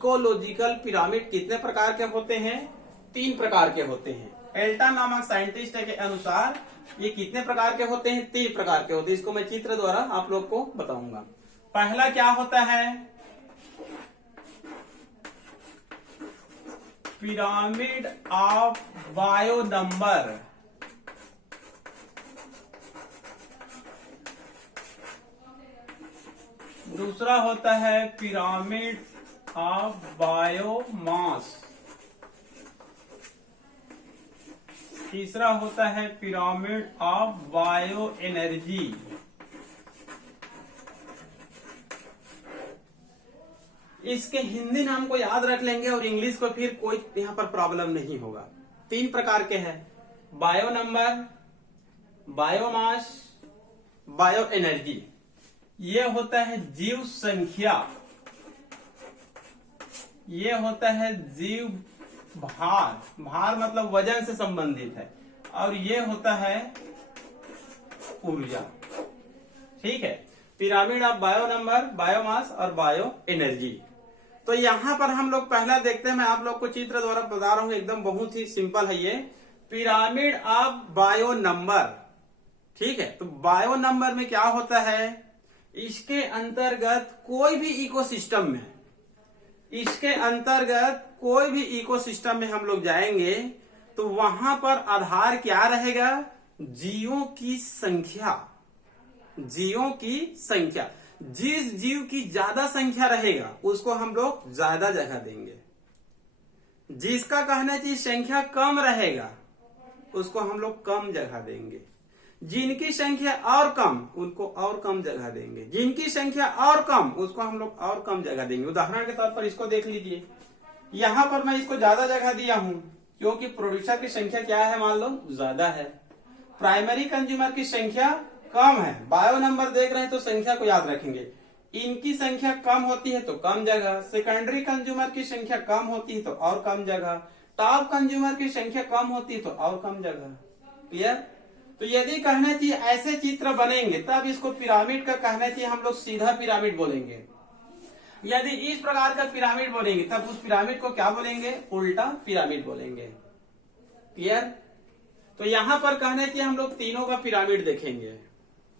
Ecological pyramid कितने प्रकार के होते हैं? 3 प्रकार के होते हैं। एल्टन नामक साइंटिस्ट के अनुसार ये कितने प्रकार के होते हैं? 3 प्रकार के होते हैं। इसको मैं चित्र द्वारा आप लोग को बताऊंगा। पहला क्या होता है? Pyramid of bio number. दूसरा होता है पिरामिड ऑफ बायोमास। तीसरा होता है पिरामिड ऑफ बायो एनर्जी। इसके हिंदी नाम को याद रख लेंगे और इंग्लिश को फिर कोई यहां पर प्रॉब्लम नहीं होगा। 3 प्रकार के हैं, bio number, biomass, bio energy. ये होता है जीव संख्या, ये होता है जीव भार, भार मतलब वजन से संबंधित है, और ये होता है ऊर्जा। ठीक है, pyramid of bio number, biomass और बायो एनर्जी। तो यहां पर हम लोग पहला देखते हैं, मैं आप लोग को चित्र द्वारा बता रहा हूं, एकदम बहुत ही सिंपल है ये। पिरामिड ऑफ बायो नंबर, ठीक है। तो बायो नंबर में क्या होता है? इसके अंतर्गत कोई भी इकोसिस्टम में, इसके अंतर्गत कोई भी इकोसिस्टम में हम लोग जाएंगे तो वहां पर आधार क्या रहेगा? जीवों की संख्या, जीवों की संख्या। जिस जीव की ज्यादा संख्या रहेगा उसको हम लोग ज्यादा जगह देंगे, जिसका कहना चाहिए संख्या कम रहेगा उसको हम लोग कम जगह देंगे, जिनकी संख्या और कम उनको और कम जगह देंगे, जिनकी संख्या और कम उसको हम लोग और कम जगह देंगे। उदाहरण के तौर पर इसको देख लीजिए, यहां पर मैं इसको ज्यादा जगह दिया हूं क्योंकि प्रोड्यूसर की संख्या क्या है, मान लो ज्यादा है। प्राइमरी कंज्यूमर की संख्या कम है। बायो नंबर देख रहे हैं तो संख्या को याद रखेंगे, इनकी संख्या कम होती है तो कम जगह, सेकेंडरी कंज्यूमर की संख्या कम होती है तो और कम जगह, टॉप कंज्यूमर की संख्या कम होती है तो और कम जगह। क्लियर? तो यदि कहना चाहिए ऐसे चित्र बनेंगे तब इसको पिरामिड का कहना चाहिए, हम लोग सीधा पिरामिड बोलेंगे। यदि इस प्रकार का पिरामिड बोलेंगे तब उस पिरामिड को क्या बोलेंगे? उल्टा पिरामिड बोलेंगे। क्लियर? तो यहां पर कहना चाहिए हम लोग तीनों का पिरामिड देखेंगे।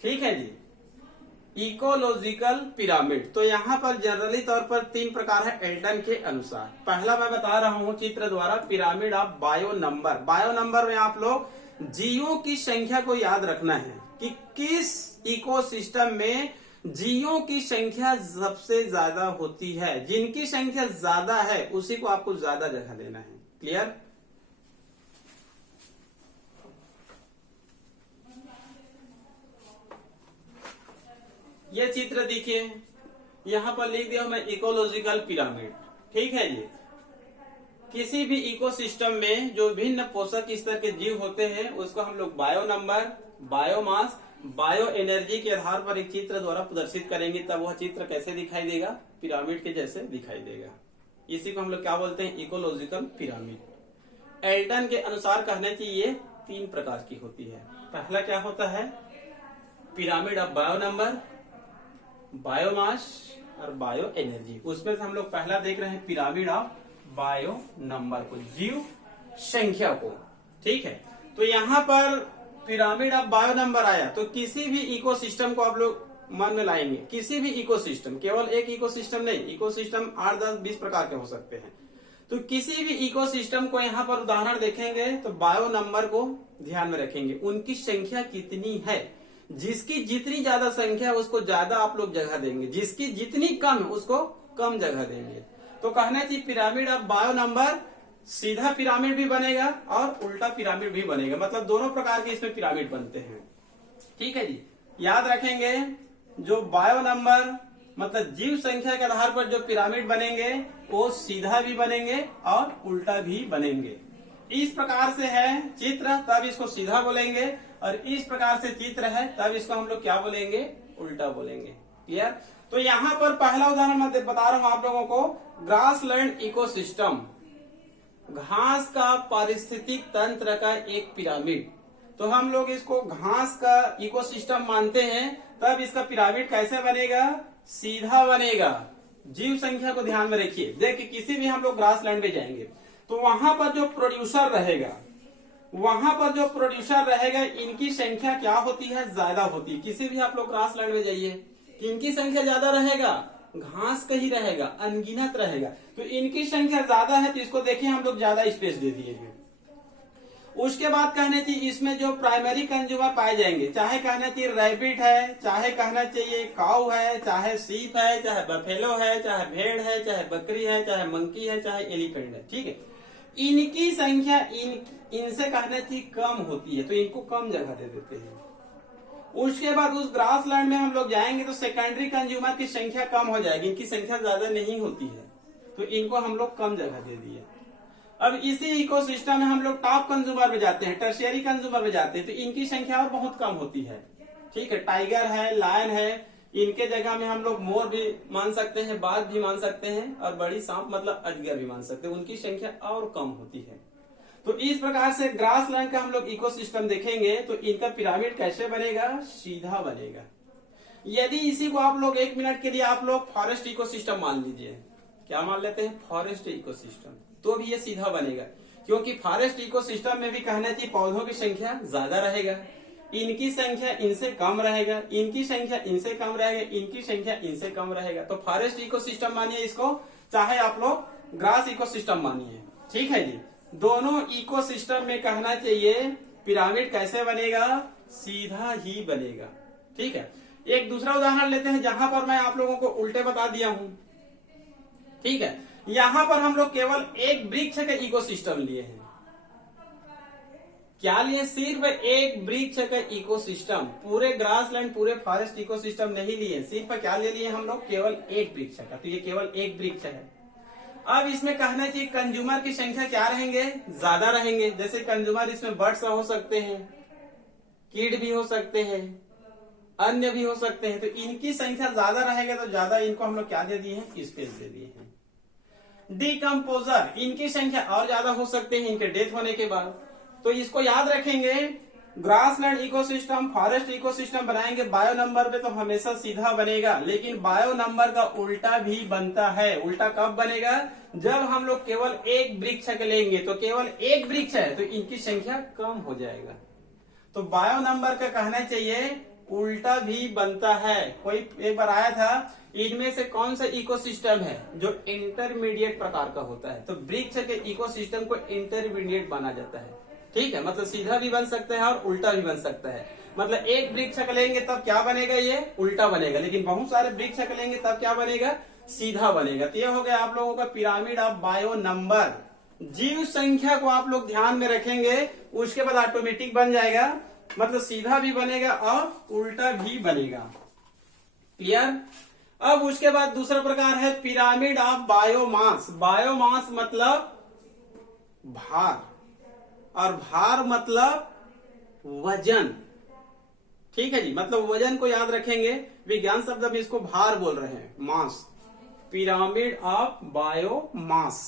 ठीक है जी। इकोलॉजिकल पिरामिड, तो यहां पर जनरली तौर पर 3 प्रकार है एल्टन के अनुसार। पहला मैं बता रहा हूं चित्र द्वारा, pyramid of bio number. Bio number में आप लोग जीवों की संख्या को याद रखना है कि किस इकोसिस्टम में जीवों की संख्या सबसे ज्यादा होती है। जिनकी संख्या ज्यादा है उसी को आपको ज्यादा जगह देना है। क्लियर? ये चित्र देखिए, यहां पर लिख दिया मैं इकोलॉजिकल पिरामिड। ठीक है जी। किसी भी इकोसिस्टम में जो भिन्न पोषक स्तर के जीव होते हैं उसको हम लोग bio number, biomass, bio energy के आधार पर एक चित्र द्वारा प्रदर्शित करेंगे, तब वह चित्र कैसे दिखाई देगा? पिरामिड के जैसे दिखाई देगा। इसी को हम लोग क्या बोलते हैं? Ecological pyramid. एल्टन के अनुसार कहना चाहिए 3 प्रकार की होती है। पहला क्या होता है? Pyramid of bio number, biomass और बायो एनर्जी। उसमें से हम लोग पहला देख रहे हैं पिरामिड ऑफ बायो नंबर को, जीव संख्या को। ठीक है, तो यहां पर पिरामिड ऑफ बायो नंबर आया तो किसी भी इकोसिस्टम को आप लोग मन में लाएंगे। किसी भी इकोसिस्टम, केवल एक इकोसिस्टम नहीं, इकोसिस्टम 8, 10, 20 प्रकार के हो सकते हैं। तो किसी भी इकोसिस्टम को यहाँ पर उदाहरण देखेंगे तो बायो नंबर को ध्यान में रखेंगे, उनकी संख्या कितनी है। जिसकी जितनी ज्यादा संख्या है उसको ज्यादा आप लोग जगह देंगे, जिसकी जितनी कम है उसको कम जगह देंगे। तो कहना चाहिए पिरामिड ऑफ बायो नंबर सीधा पिरामिड भी बनेगा और उल्टा पिरामिड भी बनेगा, मतलब दोनों प्रकार के इसमें पिरामिड बनते हैं। ठीक है जी। याद रखेंगे, जो बायो नंबर मतलब जीव संख्या के आधार पर जो पिरामिड बनेंगे वो सीधा भी बनेंगे और उल्टा भी बनेंगे। इस प्रकार से है चित्र तब इसको सीधा बोलेंगे, और इस प्रकार से चित्र है तब इसको हम लोग क्या बोलेंगे? उल्टा बोलेंगे। क्लियर? तो यहाँ पर पहला उदाहरण मैं बता रहा हूं आप लोगों को, ग्रासलैंड इकोसिस्टम, घास का पारिस्थितिक तंत्र का एक पिरामिड। तो हम लोग इसको घास का इकोसिस्टम मानते हैं, तब इसका पिरामिड कैसे बनेगा? सीधा बनेगा। जीव संख्या को ध्यान में रखिए। देखिए किसी भी हम लोग ग्रास लैंड में जाएंगे तो वहां पर जो प्रोड्यूसर रहेगा, इनकी संख्या क्या होती है, ज्यादा होती है। किसी भी आप लोग ग्रास लैंड में जाइए, इनकी संख्या ज्यादा रहेगा, घास कहीं रहेगा, अनगिनत रहेगा, तो इनकी संख्या ज्यादा है तो इसको देखिए हम लोग ज्यादा स्पेस दे दिए हैं। उसके बाद कहना चाहिए इसमें जो प्राइमरी कंज्यूमर पाए जाएंगे, चाहे कहना चाहिए रैबिट है, चाहे कहना चाहिए काऊ है, चाहे सीप है, चाहे बफेलो है, चाहे भेड़ है, चाहे बकरी है, चाहे मंकी है, चाहे एलिफेंट है, ठीक है। इनकी संख्या इनसे कहना चाहिए कम होती है तो इनको कम जगह दे देते हैं। उसके बाद उस ग्रास लैंड में हम लोग जाएंगे तो सेकेंडरी कंज्यूमर की संख्या कम हो जाएगी, इनकी संख्या ज्यादा नहीं होती है तो इनको हम लोग कम जगह दे दिए। अब इसी इकोसिस्टम में हम लोग टॉप कंज्यूमर में जाते हैं, टर्शियरी कंज्यूमर में जाते हैं तो इनकी संख्या और बहुत कम होती है, ठीक है। टाइगर है, लायन है, इनके जगह में हम लोग मोर भी मान सकते हैं, बाघ भी मान सकते हैं और बड़ी सांप मतलब अजगर भी मान सकते हैं, उनकी संख्या और कम होती है। तो इस प्रकार से ग्रास लैंड का हम लोग इकोसिस्टम देखेंगे तो इनका पिरामिड कैसे बनेगा, सीधा बनेगा। यदि इसी को आप लोग 1 मिनट के लिए आप लोग फॉरेस्ट इकोसिस्टम मान लीजिए, क्या मान लेते हैं, फॉरेस्ट इकोसिस्टम, तो भी ये सीधा बनेगा, क्योंकि फॉरेस्ट इकोसिस्टम में भी कहना चाहिए पौधों की संख्या ज्यादा रहेगा, इनकी संख्या इनसे कम रहेगा, इनकी संख्या इनसे कम रहेगा, इनकी संख्या इनसे कम रहेगा। तो फॉरेस्ट इकोसिस्टम मानिए इसको, चाहे आप लोग ग्रास इकोसिस्टम मानिए, ठीक है जी। दोनों इकोसिस्टम में कहना चाहिए पिरामिड कैसे बनेगा, सीधा ही बनेगा, ठीक है। एक दूसरा उदाहरण लेते हैं जहां पर मैं आप लोगों को उल्टे बता दिया हूं, ठीक है। यहां पर हम लोग केवल एक वृक्ष का इकोसिस्टम लिए हैं, क्या लिए, सिर्फ एक वृक्ष का इकोसिस्टम, पूरे ग्रासलैंड पूरे फॉरेस्ट इकोसिस्टम नहीं लिए, सिर्फ क्या ले लिए हम लोग, केवल एक वृक्ष का, तो ये केवल एक वृक्ष है। अब इसमें कहना चाहिए कंज्यूमर की संख्या क्या रहेंगे, ज्यादा रहेंगे। जैसे कंज्यूमर इसमें बर्ड्स हो सकते हैं, कीट भी हो सकते हैं, अन्य भी हो सकते हैं, तो इनकी संख्या ज्यादा रहेगा तो ज्यादा इनको हम लोग क्या दे दिए हैं, स्पेस दे दिए हैं। डिकम्पोजर, इनकी संख्या और ज्यादा हो सकते हैं इनके डेथ होने के बाद, तो इसको याद रखेंगे। ग्रासलैंड इकोसिस्टम फॉरेस्ट इकोसिस्टम बनाएंगे बायो नंबर पे तो हमेशा सीधा बनेगा, लेकिन बायो नंबर का उल्टा भी बनता है। उल्टा कब बनेगा, जब हम लोग केवल एक वृक्ष लेंगे, तो केवल एक वृक्ष है तो इनकी संख्या कम हो जाएगा। तो बायो नंबर का कहना चाहिए उल्टा भी बनता है। कोई एक बार आया था, इनमें से कौन सा इकोसिस्टम है जो इंटरमीडिएट प्रकार का होता है, तो वृक्ष के इकोसिस्टम को इंटरमीडिएट माना जाता है, ठीक है। मतलब सीधा भी बन सकता है और उल्टा भी बन सकता है। मतलब एक वृक्ष लेंगे तब क्या बनेगा, ये उल्टा बनेगा, लेकिन बहुत सारे वृक्ष लेंगे तब क्या बनेगा, सीधा बनेगा। तो ये हो गया आप लोगों का पिरामिड ऑफ बायो नंबर। जीव संख्या को आप लोग ध्यान में रखेंगे, उसके बाद ऑटोमेटिक बन जाएगा, मतलब सीधा भी बनेगा और उल्टा भी बनेगा। क्लियर। अब उसके बाद दूसरा प्रकार है पिरामिड ऑफ बायोमास। बायोमास मतलब भार, और भार मतलब वजन, ठीक है जी। मतलब वजन को याद रखेंगे, विज्ञान शब्द में इसको भार बोल रहे हैं, मास। पिरामिड ऑफ बायोमास,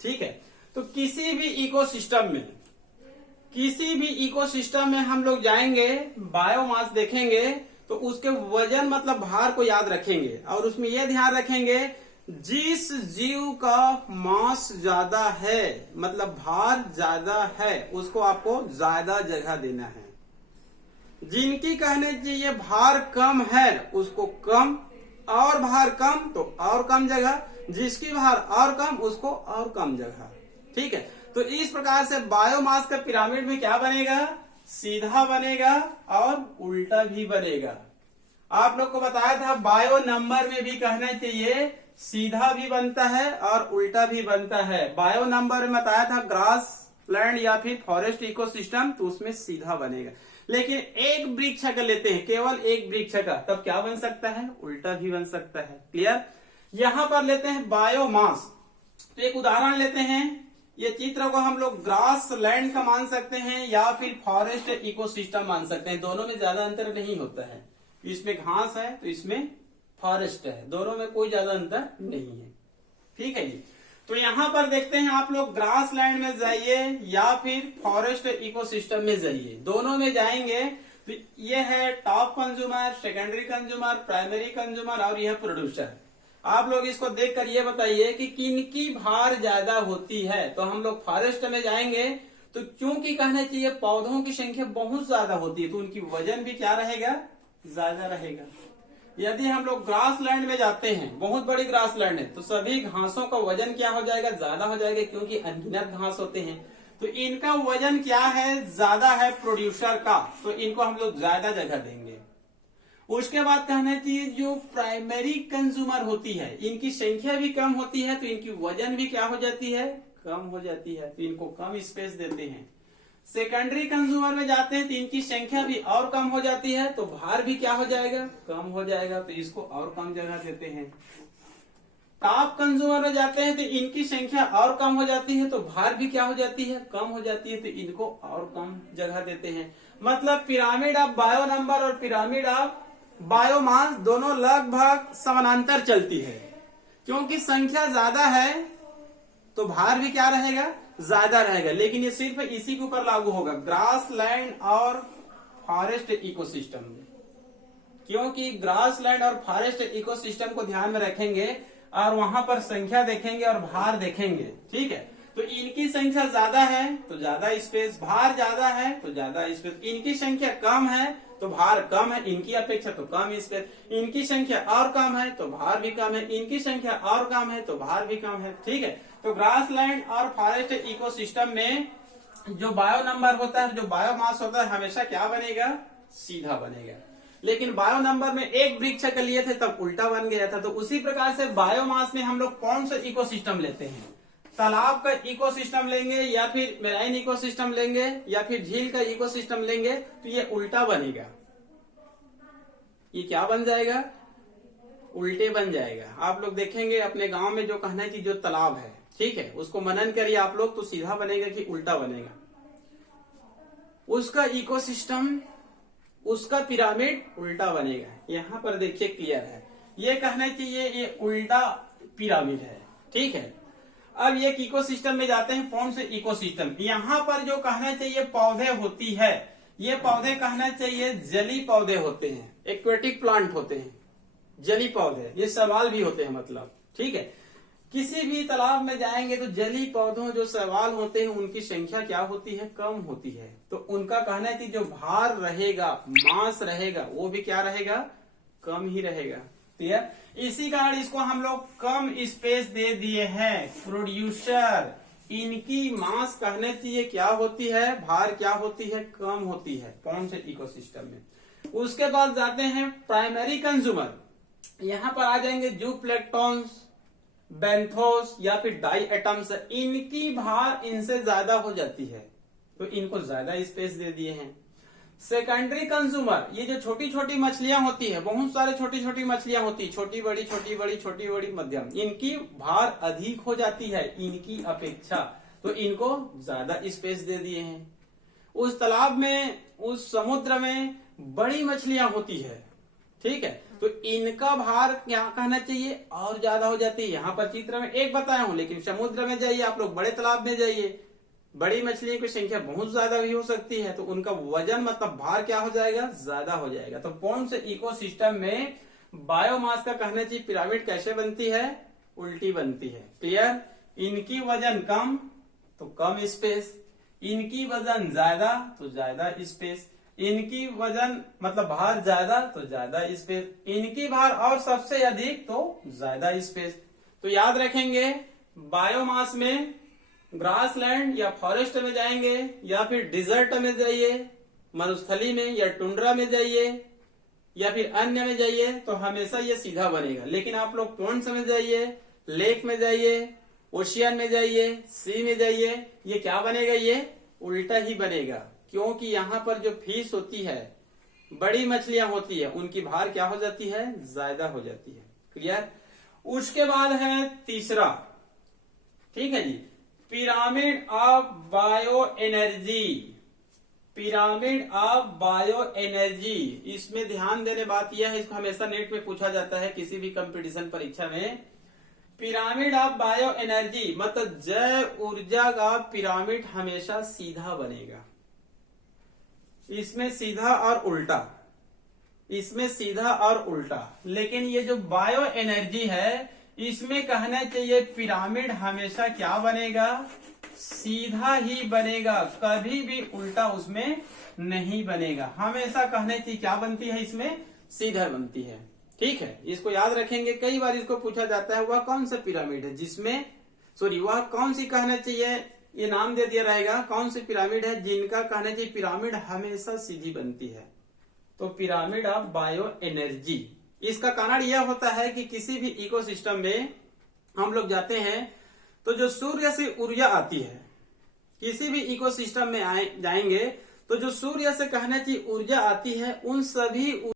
ठीक है। तो किसी भी इकोसिस्टम में हम लोग जाएंगे, बायोमास देखेंगे तो उसके वजन मतलब भार को याद रखेंगे, और उसमें यह ध्यान रखेंगे जिस जीव का मास ज्यादा है, मतलब भार ज्यादा है, उसको आपको ज्यादा जगह देना है। जिनकी कहने चाहिए भार कम है उसको कम, और भार कम तो और कम जगह, जिसकी भार और कम उसको और कम जगह, ठीक है। तो इस प्रकार से बायोमास का पिरामिड में क्या बनेगा, सीधा बनेगा और उल्टा भी बनेगा। आप लोग को बताया था बायो नंबर में भी कहना चाहिए सीधा भी बनता है और उल्टा भी बनता है। बायो नंबर में बताया था ग्रास लैंड या फिर फॉरेस्ट इकोसिस्टम, तो उसमें सीधा बनेगा। लेकिन एक वृक्ष का लेते हैं, केवल एक वृक्ष का, तब क्या बन सकता है, उल्टा भी बन सकता है। क्लियर। यहां पर लेते हैं बायोमास। तो एक उदाहरण लेते हैं, ये चित्र को हम लोग ग्रास लैंड का मान सकते हैं या फिर फॉरेस्ट इकोसिस्टम मान सकते हैं, दोनों में ज्यादा अंतर नहीं होता है। इसमें घास है तो इसमें फॉरेस्ट है, दोनों में कोई ज्यादा अंतर नहीं है, ठीक है जी। तो यहाँ पर देखते हैं आप लोग ग्रास लैंड में जाइए या फिर फॉरेस्ट इकोसिस्टम में जाइए, दोनों में जाएंगे तो ये है top consumer, secondary consumer, primary consumer और यह प्रोड्यूसर। आप लोग इसको देखकर ये बताइए कि किनकी भार ज्यादा होती है। तो हम लोग फॉरेस्ट में जाएंगे तो क्योंकि कहना चाहिए पौधों की संख्या बहुत ज्यादा होती है तो उनकी वजन भी क्या रहेगा, ज्यादा रहेगा। यदि हम लोग ग्रास लैंड में जाते हैं, बहुत बड़ी ग्रास लैंड है, तो सभी घासों का वजन क्या हो जाएगा, ज्यादा हो जाएगा, क्योंकि अनगिनत घास होते हैं। तो इनका वजन क्या है, ज्यादा है प्रोड्यूसर का, तो इनको हम लोग ज्यादा जगह देंगे। उसके बाद कहना चाहिए जो प्राइमरी कंज्यूमर होती है इनकी संख्या भी कम होती है तो इनकी वजन भी क्या हो जाती है, कम हो जाती है, तो इनको कम स्पेस देते हैं। सेकेंडरी कंज्यूमर में जाते हैं तो इनकी संख्या भी और कम हो जाती है तो भार भी क्या हो जाएगा, कम हो जाएगा, तो इसको और कम जगह देते हैं। टॉप कंज्यूमर में जाते हैं तो इनकी संख्या और कम हो जाती है तो भार भी क्या हो जाती है, कम हो जाती है, तो इनको और कम जगह देते हैं। मतलब पिरामिड ऑफ बायो नंबर और पिरामिड ऑफ बायोमास दोनों लगभग समानांतर चलती है, क्योंकि संख्या ज्यादा है तो भार भी क्या रहेगा, ज्यादा रहेगा। लेकिन ये सिर्फ इसी के ऊपर लागू होगा, ग्रास लैंड और फॉरेस्ट इकोसिस्टम में, क्योंकि ग्रास लैंड और फॉरेस्ट इकोसिस्टम को ध्यान में रखेंगे और वहां पर संख्या देखेंगे और भार देखेंगे, ठीक है। तो इनकी संख्या ज्यादा है तो ज्यादा स्पेस, भार ज्यादा है तो ज्यादा स्पेस, इनकी संख्या कम है तो भार कम है इनकी अपेक्षा तो कम स्पेस, इनकी संख्या और कम है तो भार भी कम है, इनकी संख्या और कम है तो भार भी कम है, ठीक है। तो ग्रास लैंड और फॉरेस्ट इकोसिस्टम में जो बायो नंबर होता है, जो बायोमास होता है, हमेशा क्या बनेगा, सीधा बनेगा। लेकिन बायो नंबर में एक वृक्ष के लिए थे तब उल्टा बन गया था। तो उसी प्रकार से बायोमास में हम लोग कौन सा इकोसिस्टम लेते हैं, तालाब का इकोसिस्टम लेंगे या फिर मेराइन इकोसिस्टम लेंगे या फिर झील का इकोसिस्टम लेंगे, तो ये उल्टा बनेगा, ये क्या बन जाएगा, उल्टे बन जाएगा। आप लोग देखेंगे अपने गांव में जो कहना है कि जो तालाब है, ठीक है, उसको मनन करिए आप लोग तो सीधा बनेगा कि उल्टा बनेगा, उसका इकोसिस्टम, उसका पिरामिड उल्टा बनेगा। यहाँ पर देखिए क्लियर है, ये कहना चाहिए ये उल्टा पिरामिड है, ठीक है। अब ये इकोसिस्टम में जाते हैं, कौन से इकोसिस्टम, यहाँ पर जो कहना चाहिए पौधे होती है, ये पौधे कहना चाहिए जली पौधे होते हैं, एक्वेटिक प्लांट होते हैं, जली पौधे, ये सवाल भी होते हैं मतलब, ठीक है। किसी भी तालाब में जाएंगे तो जली पौधों जो सवाल होते हैं उनकी संख्या क्या होती है, कम होती है, तो उनका कहना है कि जो भार रहेगा, मास रहेगा, वो भी क्या रहेगा, कम ही रहेगा, क्लियर। इसी कारण इसको हम लोग कम स्पेस दे दिए हैं। प्रोड्यूसर, इनकी मास कहने चाहिए क्या होती है, भार क्या होती है, कम होती है, कौन से इकोसिस्टम में। उसके बाद जाते हैं प्राइमरी कंज्यूमर, यहाँ पर आ जाएंगे जूप्लेक्टॉन्स, बेंथोस या फिर डाई एटम्स, इनकी भार इनसे ज्यादा हो जाती है तो इनको ज्यादा स्पेस दे दिए हैं। सेकेंडरी कंज्यूमर, ये जो छोटी छोटी मछलियां होती है, बहुत सारे छोटी छोटी मछलियां होती है, छोटी बड़ी छोटी बड़ी छोटी बड़ी मध्यम, इनकी भार अधिक हो जाती है इनकी अपेक्षा, तो इनको ज्यादा स्पेस दे दिए हैं। उस तालाब में, उस समुद्र में बड़ी मछलियां होती है, ठीक है, तो इनका भार क्या कहना चाहिए, और ज्यादा हो जाती है। यहाँ पर चित्र में एक बताया हूं, लेकिन समुद्र में जाइए आप लोग, बड़े तालाब में जाइए, बड़ी मछलियों की संख्या बहुत ज्यादा भी हो सकती है, तो उनका वजन मतलब भार क्या हो जाएगा, ज्यादा हो जाएगा। तो कौन से इकोसिस्टम में बायोमास का कहना चाहिए पिरामिड कैसे बनती है, उल्टी बनती है, क्लियर। इनकी वजन कम तो कम स्पेस, इनकी वजन ज्यादा तो ज्यादा स्पेस, इनकी वजन मतलब भार ज्यादा तो ज्यादा स्पेस, इनकी भार और सबसे अधिक तो ज्यादा स्पेस। तो याद रखेंगे बायोमास में ग्रासलैंड या फॉरेस्ट में जाएंगे या फिर डिजर्ट में जाइए, मरुस्थली में या टुंड्रा में जाइए या फिर अन्य में जाइए, तो हमेशा ये सीधा बनेगा। लेकिन आप लोग पॉन्ड्स में जाइए, लेक में जाइए, ओशियन में जाइए, सी में जाइए, ये क्या बनेगा, ये उल्टा ही बनेगा, क्योंकि यहाँ पर जो फिश होती है, बड़ी मछलियां होती है, उनकी भार क्या हो जाती है, ज्यादा हो जाती है, क्लियर। उसके बाद है तीसरा, ठीक है जी, pyramid of bioenergy, pyramid of bioenergy. इसमें ध्यान देने बात यह है, इसको हमेशा नेट पे पूछा जाता है किसी भी कंपटीशन परीक्षा में। पिरामिड ऑफ बायो एनर्जी मतलब जैव ऊर्जा का पिरामिड हमेशा सीधा बनेगा, इसमें सीधा और उल्टा, इसमें सीधा और उल्टा। लेकिन ये जो बायो एनर्जी है इसमें कहना चाहिए पिरामिड हमेशा क्या बनेगा, सीधा ही बनेगा, कभी भी उल्टा उसमें नहीं बनेगा। हमेशा कहने चाहिए क्या बनती है, इसमें सीधा बनती है। ठीक है, इसको याद रखेंगे, कई बार इसको पूछा जाता है वह कौन सा पिरामिड है जिसमें, सॉरी वह कौन सी कहना चाहिए, ये नाम दे दिया रहेगा, कौन सी पिरामिड है जिनका कहना चाहिए पिरामिड हमेशा सीधी बनती है। तो पिरामिड ऑफ बायो एनर्जी, इसका कारण यह होता है कि किसी भी इकोसिस्टम में हम लोग जाते हैं तो जो सूर्य से ऊर्जा आती है, किसी भी इकोसिस्टम में जाएंगे तो जो सूर्य से कहना चाहिए ऊर्जा आती है, उन सभी